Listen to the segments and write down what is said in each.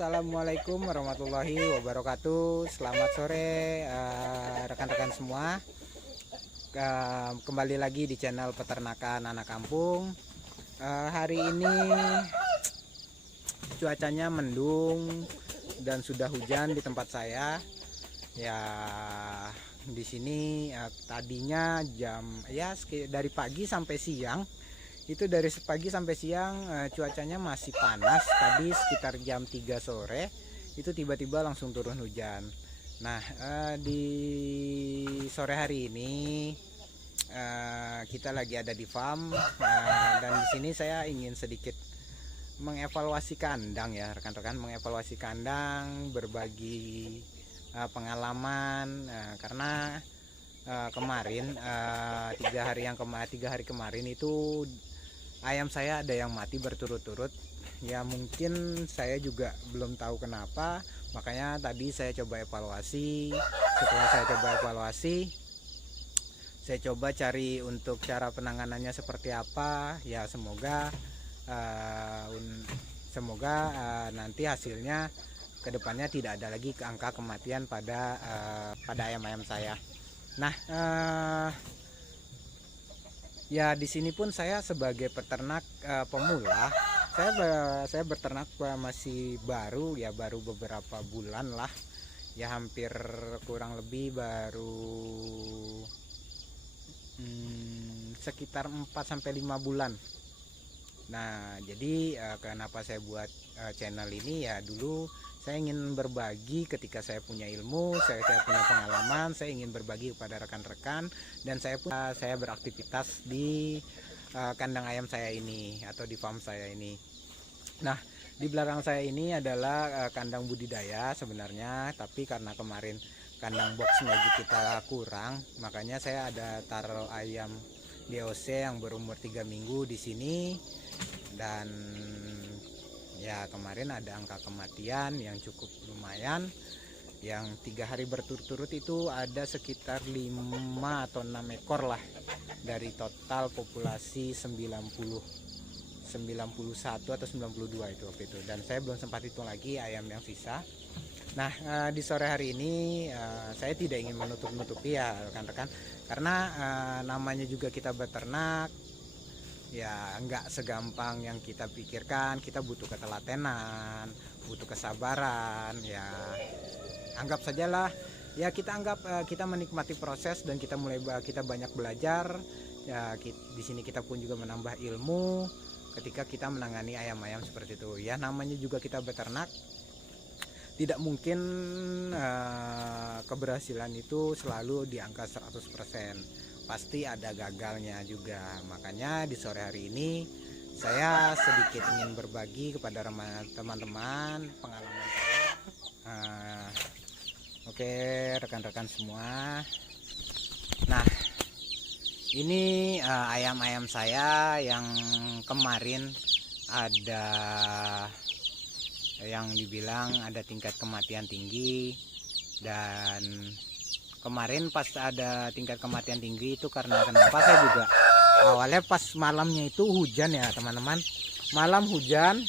Assalamualaikum warahmatullahi wabarakatuh. Selamat sore rekan-rekan semua. Kembali lagi di channel peternakan anak kampung. Hari ini cuacanya mendung dan sudah hujan di tempat saya. Ya, di sini tadinya dari pagi sampai siang. Itu dari pagi sampai siang cuacanya masih panas. Tadi sekitar jam 3 sore itu tiba-tiba langsung turun hujan. Nah, di sore hari ini kita lagi ada di farm, dan di sini saya ingin sedikit mengevaluasi kandang ya rekan-rekan, mengevaluasi kandang, berbagi pengalaman, karena kemarin 3 hari kemarin itu ayam saya ada yang mati berturut-turut. Ya mungkin saya juga belum tahu kenapa, makanya tadi saya coba evaluasi. Setelah saya coba evaluasi, saya coba cari untuk cara penanganannya seperti apa. Ya semoga nanti hasilnya kedepannya tidak ada lagi angka kematian pada ayam-ayam saya. Nah, ya di sini pun saya sebagai peternak pemula, saya berternak masih baru beberapa bulan lah, ya hampir kurang lebih baru sekitar 4-5 bulan. Nah, jadi kenapa saya buat channel ini, ya dulu saya ingin berbagi ketika saya punya ilmu, saya punya pengalaman, saya ingin berbagi kepada rekan-rekan, dan saya beraktivitas di kandang ayam saya ini atau di farm saya ini. Nah, di belakang saya ini adalah kandang budidaya sebenarnya, tapi karena kemarin kandang box magic kita kurang, makanya saya ada taruh ayam DOC yang berumur 3 minggu di sini. Dan ya kemarin ada angka kematian yang cukup lumayan, yang 3 hari berturut-turut itu ada sekitar 5 atau 6 ekor lah dari total populasi 91 atau 92 itu waktu itu, dan saya belum sempat hitung lagi ayam yang sisa. Nah, di sore hari ini saya tidak ingin menutup-nutupi ya rekan-rekan, karena namanya juga kita beternak, ya nggak segampang yang kita pikirkan. Kita butuh ketelatenan, butuh kesabaran. Ya anggap sajalah, ya kita anggap kita menikmati proses dan kita banyak belajar. Ya di sini kita pun juga menambah ilmu ketika kita menangani ayam-ayam seperti itu. Ya namanya juga kita beternak, tidak mungkin keberhasilan itu selalu di angka 100%. Pasti ada gagalnya juga. Makanya di sore hari ini saya sedikit ingin berbagi kepada teman-teman pengalaman saya. Oke rekan-rekan semua. Nah, ini ayam-ayam saya yang kemarin ada yang dibilang ada tingkat kematian tinggi. Dan kemarin pas ada tingkat kematian tinggi itu karena kenapa, saya juga awalnya pas malamnya itu hujan ya teman-teman, malam hujan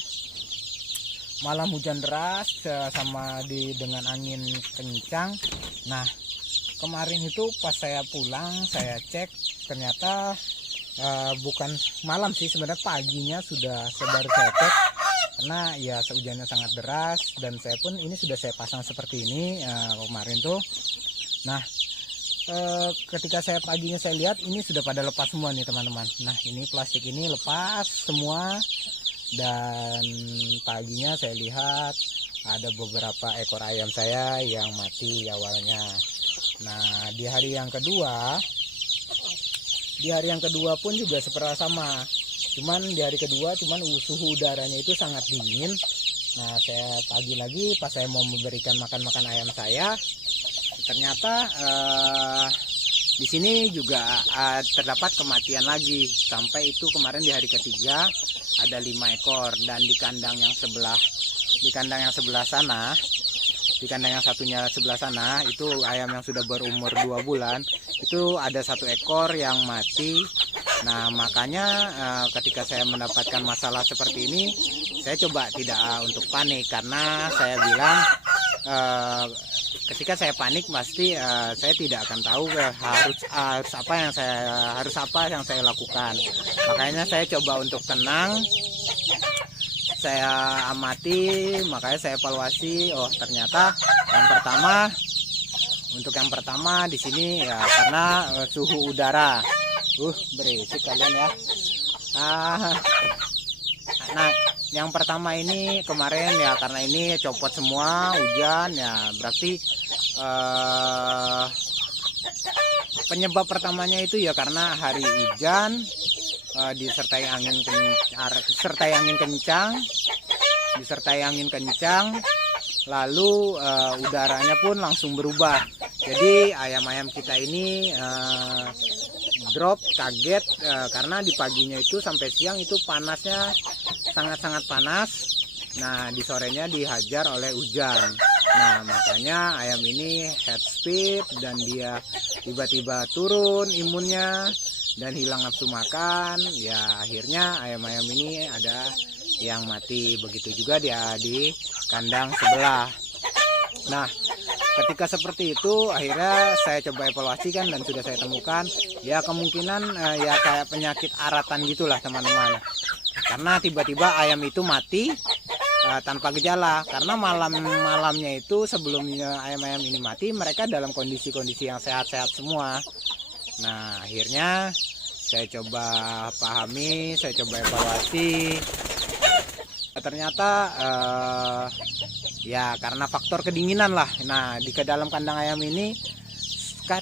deras sama dengan angin kencang. Nah kemarin itu pas saya pulang, saya cek ternyata bukan malam sih, sebenarnya paginya sudah baru saya cek, karena ya hujannya sangat deras, dan saya pun ini sudah saya pasang seperti ini kemarin tuh. Nah, ketika saya paginya saya lihat ini sudah pada lepas semua nih teman-teman. Nah, ini plastik ini lepas semua, dan paginya saya lihat ada beberapa ekor ayam saya yang mati awalnya. Nah, di hari yang kedua pun juga seperti sama. Cuman di hari kedua suhu udaranya itu sangat dingin. Nah, saya pagi lagi pas saya mau memberikan makan ayam saya, ternyata di sini juga terdapat kematian lagi. Sampai itu kemarin di hari ketiga ada 5 ekor, dan di kandang yang sebelah sana, di kandang yang satunya sebelah sana itu ayam yang sudah berumur 2 bulan itu ada 1 ekor yang mati. Nah makanya ketika saya mendapatkan masalah seperti ini, saya coba tidak untuk panik, karena saya bilang ketika saya panik pasti saya tidak akan tahu harus apa yang saya lakukan. Makanya saya coba untuk tenang, saya amati, makanya saya evaluasi. Oh, ternyata yang pertama di sini ya karena suhu udara. Berisik kalian ya. Nah, yang pertama ini kemarin ya karena ini copot semua, hujan ya, berarti penyebab pertamanya itu ya karena hari hujan disertai angin kencang, lalu udaranya pun langsung berubah. Jadi ayam-ayam kita ini drop, kaget karena di paginya itu sampai siang itu panasnya sangat-sangat panas. Nah, di sorenya dihajar oleh hujan. Nah, makanya ayam ini head speed dan dia tiba-tiba turun imunnya dan hilang nafsu makan. Ya, akhirnya ayam-ayam ini ada yang mati. Begitu juga dia di kandang sebelah. Nah, ketika seperti itu akhirnya saya coba evaluasikan dan sudah saya temukan ya kemungkinan ya kayak penyakit aratan gitulah teman-teman. Karena tiba-tiba ayam itu mati tanpa gejala, karena malamnya itu sebelumnya ayam-ayam ini mati mereka dalam kondisi-kondisi yang sehat-sehat semua. Nah, akhirnya saya coba pahami, saya coba evaluasi. Ternyata ya karena faktor kedinginan lah. Nah, di dalam kandang ayam ini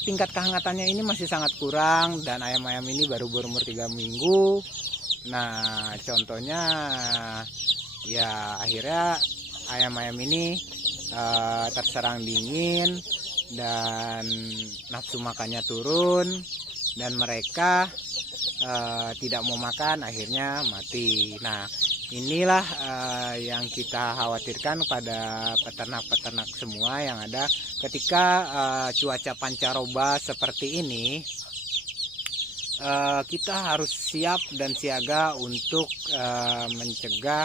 tingkat kehangatannya ini masih sangat kurang dan ayam-ayam ini baru berumur 3 minggu. Nah, contohnya ya akhirnya ayam-ayam ini terserang dingin dan nafsu makannya turun dan mereka tidak mau makan, akhirnya mati. Nah, inilah yang kita khawatirkan pada peternak-peternak semua yang ada ketika cuaca pancaroba seperti ini. Kita harus siap dan siaga untuk mencegah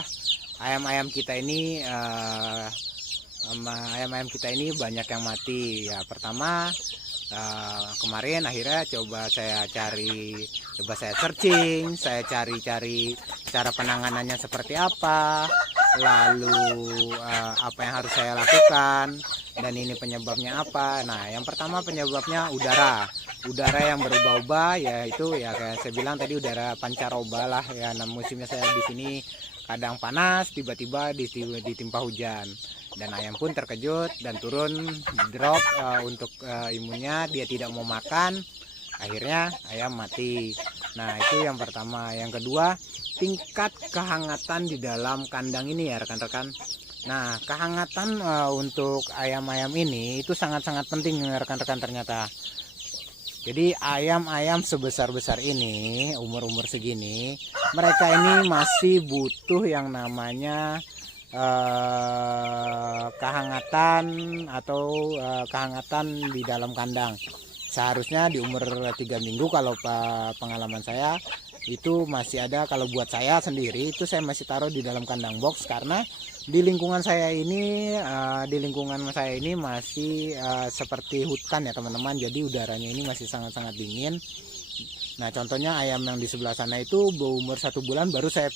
ayam-ayam kita ini banyak yang mati. Ya, pertama kemarin akhirnya coba saya searching, saya cari cara penanganannya seperti apa, lalu apa yang harus saya lakukan dan ini penyebabnya apa. Nah, yang pertama penyebabnya udara yang berubah-ubah, yaitu ya kayak saya bilang tadi udara pancaroba lah ya. Nah, musimnya saya di sini kadang panas, tiba-tiba ditimpa hujan dan ayam pun terkejut dan turun drop untuk imunnya, dia tidak mau makan, akhirnya ayam mati. Nah, itu yang pertama. Yang kedua, tingkat kehangatan di dalam kandang ini ya rekan-rekan. Nah, kehangatan untuk ayam-ayam ini itu sangat-sangat penting rekan-rekan ternyata. Jadi ayam-ayam sebesar-besar ini, umur-umur segini, mereka ini masih butuh yang namanya kehangatan atau kehangatan di dalam kandang. Seharusnya di umur 3 minggu kalau pengalaman saya itu masih ada. Kalau buat saya sendiri itu saya masih taruh di dalam kandang box, karena di lingkungan saya ini masih seperti hutan ya teman-teman. Jadi udaranya ini masih sangat-sangat dingin. Nah, contohnya ayam yang di sebelah sana itu berumur 1 bulan baru saya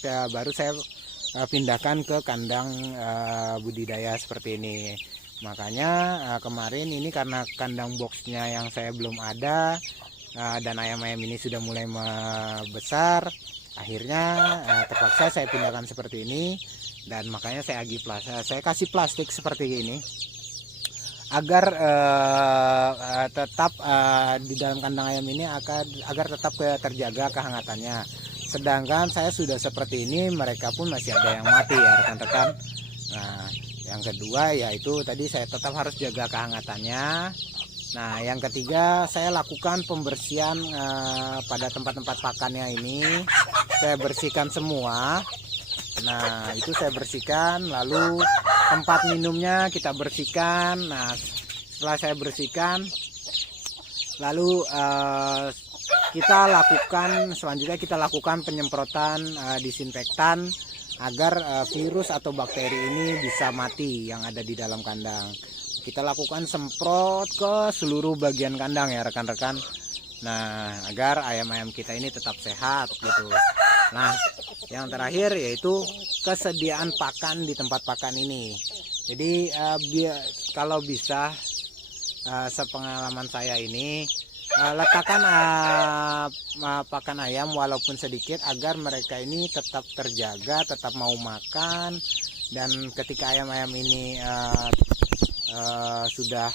pindahkan ke kandang budidaya seperti ini. Makanya kemarin ini karena kandang boxnya yang saya belum ada dan ayam-ayam ini sudah mulai besar, akhirnya terpaksa saya pindahkan seperti ini. Dan makanya saya kasih plastik seperti ini agar tetap di dalam kandang ayam ini agar tetap terjaga kehangatannya. Sedangkan saya sudah seperti ini, mereka pun masih ada yang mati ya rekan-rekan. Nah, yang kedua yaitu tadi saya tetap harus jaga kehangatannya. Nah, yang ketiga saya lakukan pembersihan pada tempat-tempat pakannya ini. Saya bersihkan semua. Nah, itu saya bersihkan, lalu tempat minumnya kita bersihkan. Nah, setelah saya bersihkan, lalu selanjutnya kita lakukan penyemprotan disinfektan agar virus atau bakteri ini bisa mati yang ada di dalam kandang. Kita lakukan semprot ke seluruh bagian kandang ya rekan-rekan. Nah, agar ayam-ayam kita ini tetap sehat gitu. Nah, yang terakhir yaitu kesediaan pakan di tempat pakan ini. Jadi kalau bisa sepengalaman saya ini letakkan pakan ayam walaupun sedikit agar mereka ini tetap terjaga, tetap mau makan. Dan ketika ayam-ayam ini sudah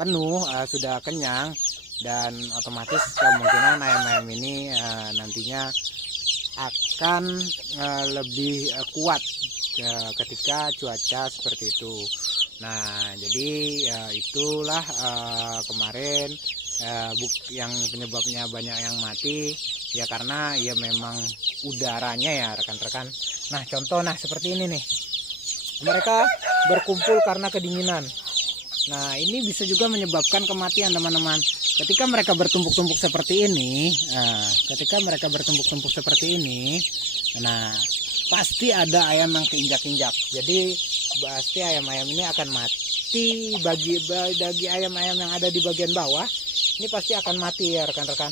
penuh, sudah kenyang, dan otomatis kemungkinan ayam-ayam ini nantinya akan lebih kuat ketika cuaca seperti itu. Nah, jadi itulah kemarin yang penyebabnya banyak yang mati ya, karena ya memang udaranya ya rekan-rekan. Nah, contoh seperti ini nih, mereka berkumpul karena kedinginan. Nah, ini bisa juga menyebabkan kematian teman-teman. Ketika mereka bertumpuk-tumpuk seperti ini, nah pasti ada ayam yang keinjak-injak. Jadi pasti ayam-ayam ini akan mati. Bagi ayam-ayam yang ada di bagian bawah, ini pasti akan mati ya rekan-rekan.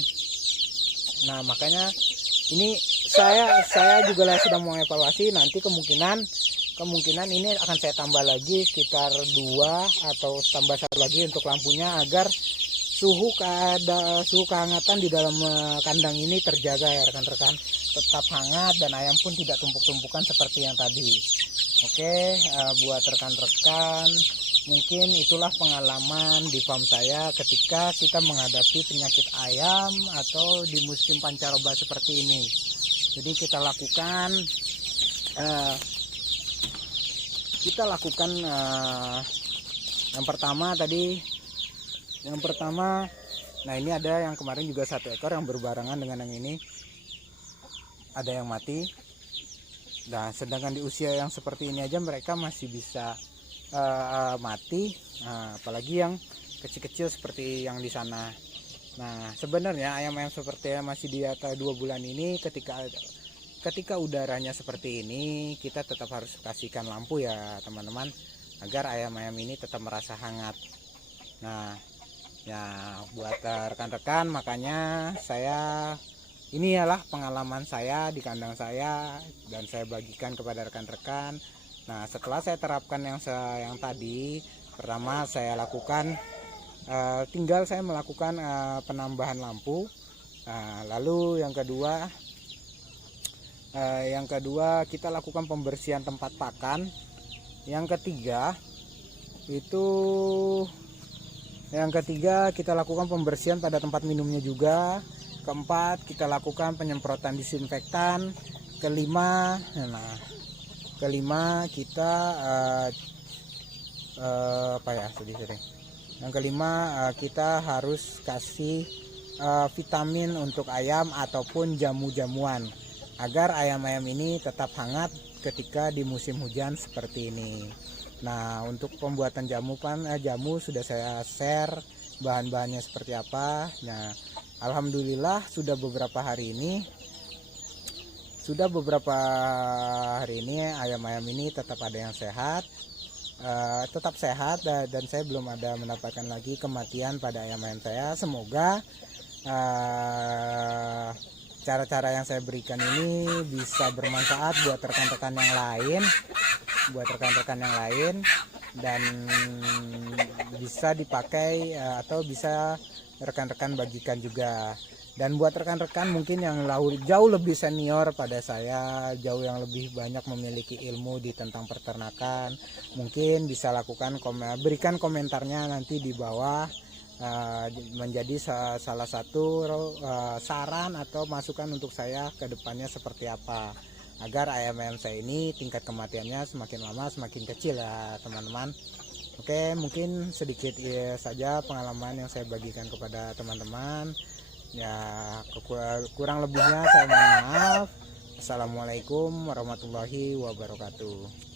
Nah, makanya ini saya juga sedang mengevaluasi, nanti kemungkinan ini akan saya tambah lagi sekitar 2 atau tambah 1 lagi untuk lampunya, agar suhu kehangatan di dalam kandang ini terjaga ya rekan-rekan, tetap hangat dan ayam pun tidak tumpuk-tumpukan seperti yang tadi. Oke, buat rekan-rekan, mungkin itulah pengalaman di farm saya ketika kita menghadapi penyakit ayam atau di musim pancaroba seperti ini. Jadi kita lakukan yang pertama, nah ini ada yang kemarin juga 1 ekor yang berbarengan dengan yang ini, ada yang mati. Nah, sedangkan di usia yang seperti ini aja mereka masih bisa mati, apalagi yang kecil-kecil seperti yang di sana. Nah, sebenarnya ayam-ayam seperti yang masih di atas 2 bulan ini, ketika udaranya seperti ini, kita tetap harus kasihkan lampu ya teman-teman, agar ayam-ayam ini tetap merasa hangat. Nah ya, buat rekan-rekan, makanya ini ialah pengalaman saya di kandang saya dan saya bagikan kepada rekan-rekan. Nah, setelah saya terapkan yang tadi, pertama saya lakukan tinggal saya melakukan penambahan lampu. Nah, lalu yang kedua kita lakukan pembersihan tempat pakan. Yang ketiga kita lakukan pembersihan pada tempat minumnya juga. Keempat, kita lakukan penyemprotan disinfektan. Kelima kita kita harus kasih vitamin untuk ayam ataupun jamu-jamuan, agar ayam-ayam ini tetap hangat ketika di musim hujan seperti ini. Nah, untuk pembuatan jamu sudah saya share bahan-bahannya seperti apa. Nah, alhamdulillah sudah beberapa hari ini ayam-ayam ini tetap ada yang sehat, dan saya belum ada mendapatkan lagi kematian pada ayam-ayam saya. Semoga cara-cara yang saya berikan ini bisa bermanfaat buat rekan-rekan yang lain, dan bisa dipakai atau bisa rekan-rekan bagikan juga. Dan buat rekan-rekan mungkin yang jauh lebih senior pada saya, jauh yang lebih banyak memiliki ilmu di tentang peternakan, mungkin bisa berikan komentarnya nanti di bawah, menjadi salah satu saran atau masukan untuk saya ke depannya seperti apa, agar ayam-ayam saya ini tingkat kematiannya semakin lama semakin kecil ya teman-teman. Oke, mungkin sedikit saja pengalaman yang saya bagikan kepada teman-teman. Ya, kurang lebihnya saya mohon maaf. Assalamualaikum warahmatullahi wabarakatuh.